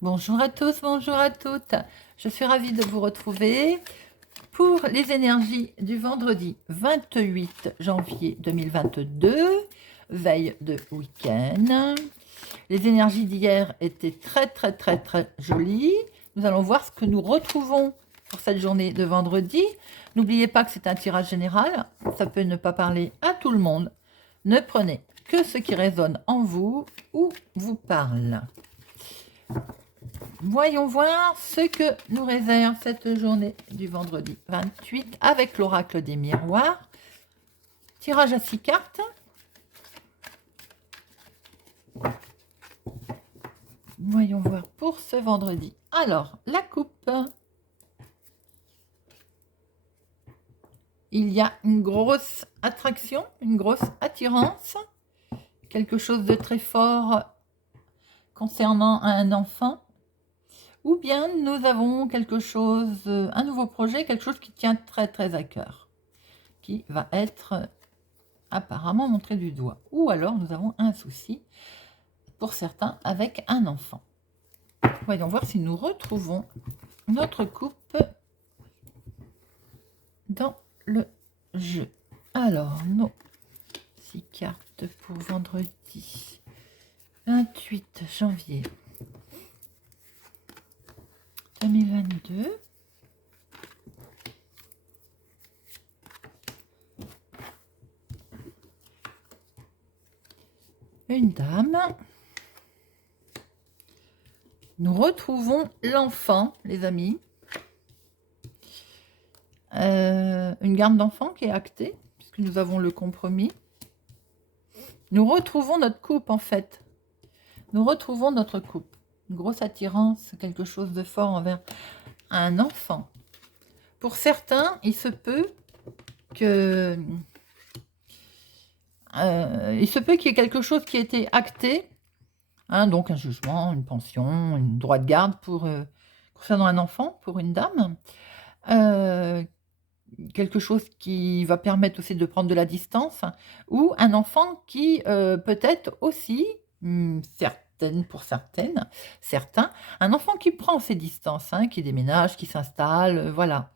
Bonjour à tous, bonjour à toutes. Je suis ravie de vous retrouver pour les énergies du vendredi 28 janvier 2022, veille de week-end. Les énergies d'hier étaient très jolies. Nous allons voir ce que nous retrouvons pour cette journée de vendredi. N'oubliez pas que c'est un tirage général, ça peut ne pas parler à tout le monde. Ne prenez que ce qui résonne en vous ou vous parle. Voyons voir ce que nous réserve cette journée du vendredi 28 avec l'oracle des miroirs. Tirage à 6 cartes. Voyons voir pour ce vendredi. Alors, la coupe. Il y a une grosse attraction, une grosse attirance. Quelque chose de très fort concernant un enfant. Ou bien nous avons quelque chose, un nouveau projet, quelque chose qui tient très à cœur, qui va être apparemment montré du doigt. Ou alors nous avons un souci, pour certains, avec un enfant. Voyons voir si nous retrouvons notre coupe dans le jeu. Alors, nos 6 cartes pour vendredi 28 janvier 2022. Une dame. Nous retrouvons l'enfant, les amis. Une garde d'enfant qui est actée, puisque nous avons le compromis. Nous retrouvons notre coupe, en fait. Nous retrouvons notre coupe. Une grosse attirance, quelque chose de fort envers un enfant. Pour certains, il se peut que... il se peut qu'il y ait quelque chose qui ait été acté, hein, donc un jugement, une pension, un droit de garde pour concernant un enfant, pour une dame. Quelque chose qui va permettre aussi de prendre de la distance, ou un enfant qui peut-être aussi, certains, un enfant qui prend ses distances, hein, qui déménage, qui s'installe, voilà,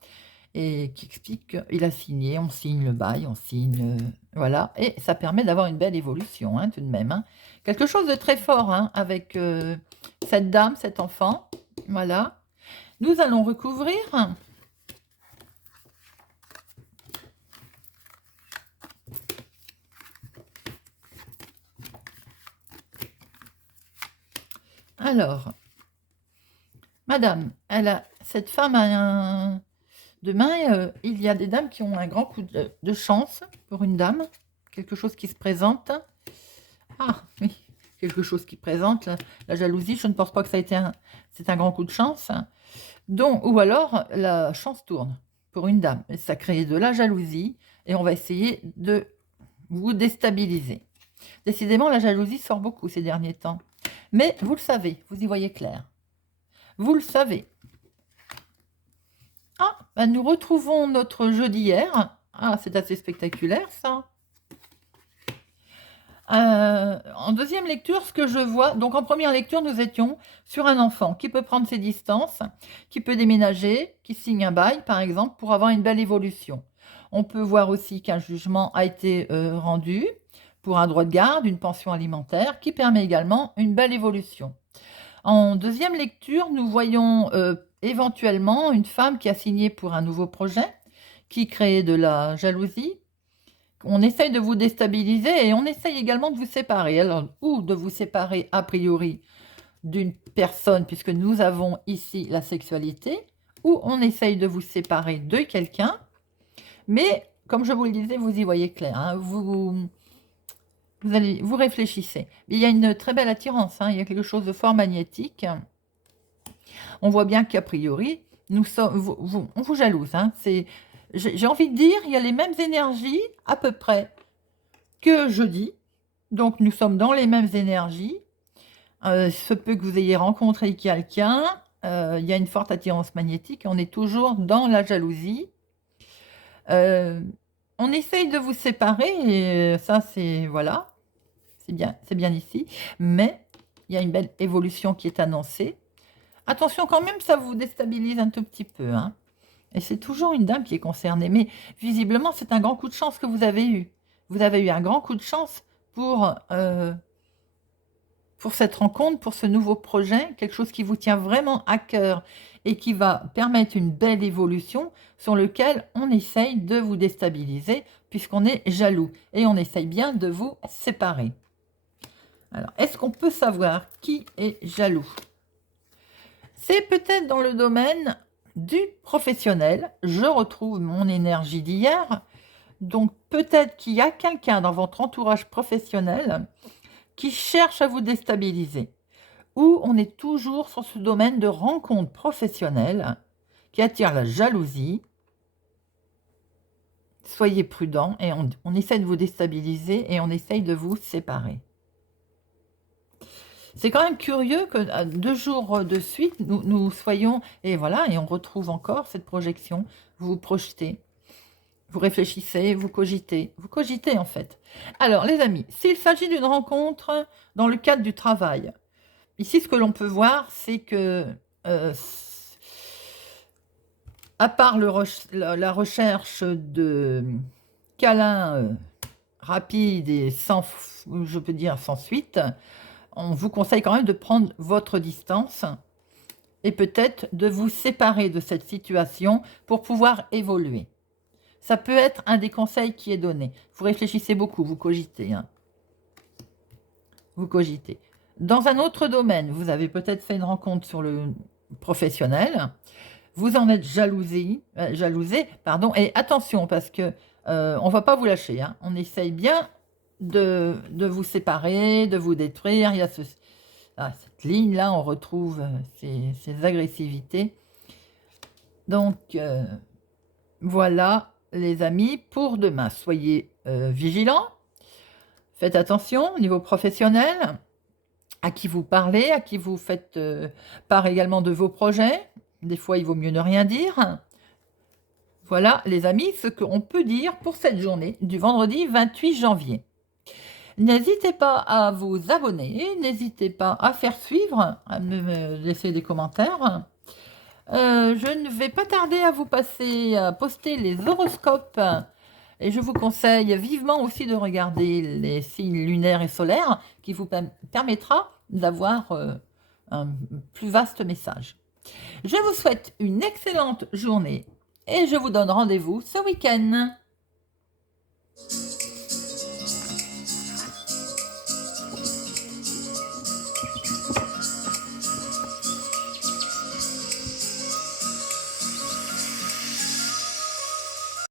et qui explique qu'il a signé, on signe le bail, on signe, voilà, et ça permet d'avoir une belle évolution, hein, tout de même, hein. Quelque chose de très fort, hein, avec cette dame, cet enfant, voilà. Nous allons recouvrir. Alors, madame, cette femme a un... Demain, il y a des dames qui ont un grand coup de chance pour une dame. Quelque chose qui se présente. Ah, oui, quelque chose qui présente. La jalousie, je ne pense pas que ça a été c'est un grand coup de chance. Donc, ou alors, la chance tourne pour une dame. Et ça crée de la jalousie et on va essayer de vous déstabiliser. Décidément, la jalousie sort beaucoup ces derniers temps. Mais vous le savez, vous y voyez clair. Vous le savez. Ah, ben nous retrouvons notre jeu d'hier. Ah, c'est assez spectaculaire, ça. En deuxième lecture, ce que je vois... Donc, en première lecture, nous étions sur un enfant qui peut prendre ses distances, qui peut déménager, qui signe un bail, par exemple, pour avoir une belle évolution. On peut voir aussi qu'un jugement a été rendu pour un droit de garde, une pension alimentaire, qui permet également une belle évolution. En deuxième lecture, nous voyons éventuellement une femme qui a signé pour un nouveau projet, qui crée de la jalousie. On essaye de vous déstabiliser et on essaye également de vous séparer. Alors, ou de vous séparer a priori d'une personne, puisque nous avons ici la sexualité, ou on essaye de vous séparer de quelqu'un. Mais, comme je vous le disais, vous y voyez clair, hein, vous réfléchissez. Il y a une très belle attirance, hein, il y a quelque chose de fort magnétique. On voit bien qu'a priori, nous sommes, on vous jalouse. Hein, j'ai envie de dire, il y a les mêmes énergies à peu près que jeudi. Donc, nous sommes dans les mêmes énergies. Se peut que vous ayez rencontré quelqu'un. Il y a une forte attirance magnétique. On est toujours dans la jalousie. On essaye de vous séparer. Et ça, c'est... Voilà. C'est bien ici. Mais il y a une belle évolution qui est annoncée. Attention quand même, ça vous déstabilise un tout petit peu, hein. Et c'est toujours une dame qui est concernée. Mais visiblement, c'est un grand coup de chance que vous avez eu. Vous avez eu un grand coup de chance pour cette rencontre, pour ce nouveau projet, quelque chose qui vous tient vraiment à cœur et qui va permettre une belle évolution sur lequel on essaye de vous déstabiliser puisqu'on est jaloux et on essaye bien de vous séparer. Alors, est-ce qu'on peut savoir qui est jaloux? C'est peut-être dans le domaine du professionnel. Je retrouve mon énergie d'hier. Donc, peut-être qu'il y a quelqu'un dans votre entourage professionnel qui cherche à vous déstabiliser. Ou on est toujours sur ce domaine de rencontre professionnelle qui attire la jalousie. Soyez prudents et on essaie de vous déstabiliser et on essaye de vous séparer. C'est quand même curieux que 2 jours de suite, nous soyons... Et voilà, et on retrouve encore cette projection. Vous vous projetez, vous réfléchissez, vous cogitez. Vous cogitez en fait. Alors les amis, s'il s'agit d'une rencontre dans le cadre du travail, ici ce que l'on peut voir, c'est que... à part la recherche de câlins rapides et sans, je peux dire, sans suite, on vous conseille quand même de prendre votre distance et peut-être de vous séparer de cette situation pour pouvoir évoluer. Ça peut être un des conseils qui est donné. Vous réfléchissez beaucoup, vous cogitez, hein. Vous cogitez. Dans un autre domaine, vous avez peut-être fait une rencontre sur le professionnel. Vous en êtes jalousé, pardon, et attention parce que on va pas vous lâcher, hein. On essaye bien de vous séparer, de vous détruire. Il y a cette ligne-là, on retrouve ces agressivités. Donc, voilà, les amis, pour demain. Soyez vigilants, faites attention au niveau professionnel, à qui vous parlez, à qui vous faites part également de vos projets. Des fois, il vaut mieux ne rien dire. Voilà, les amis, ce qu'on peut dire pour cette journée du vendredi 28 janvier. N'hésitez pas à vous abonner, n'hésitez pas à faire suivre, à me laisser des commentaires. Je ne vais pas tarder à vous passer à poster les horoscopes et je vous conseille vivement aussi de regarder les signes lunaires et solaires qui vous permettra d'avoir un plus vaste message. Je vous souhaite une excellente journée et je vous donne rendez-vous ce week-end.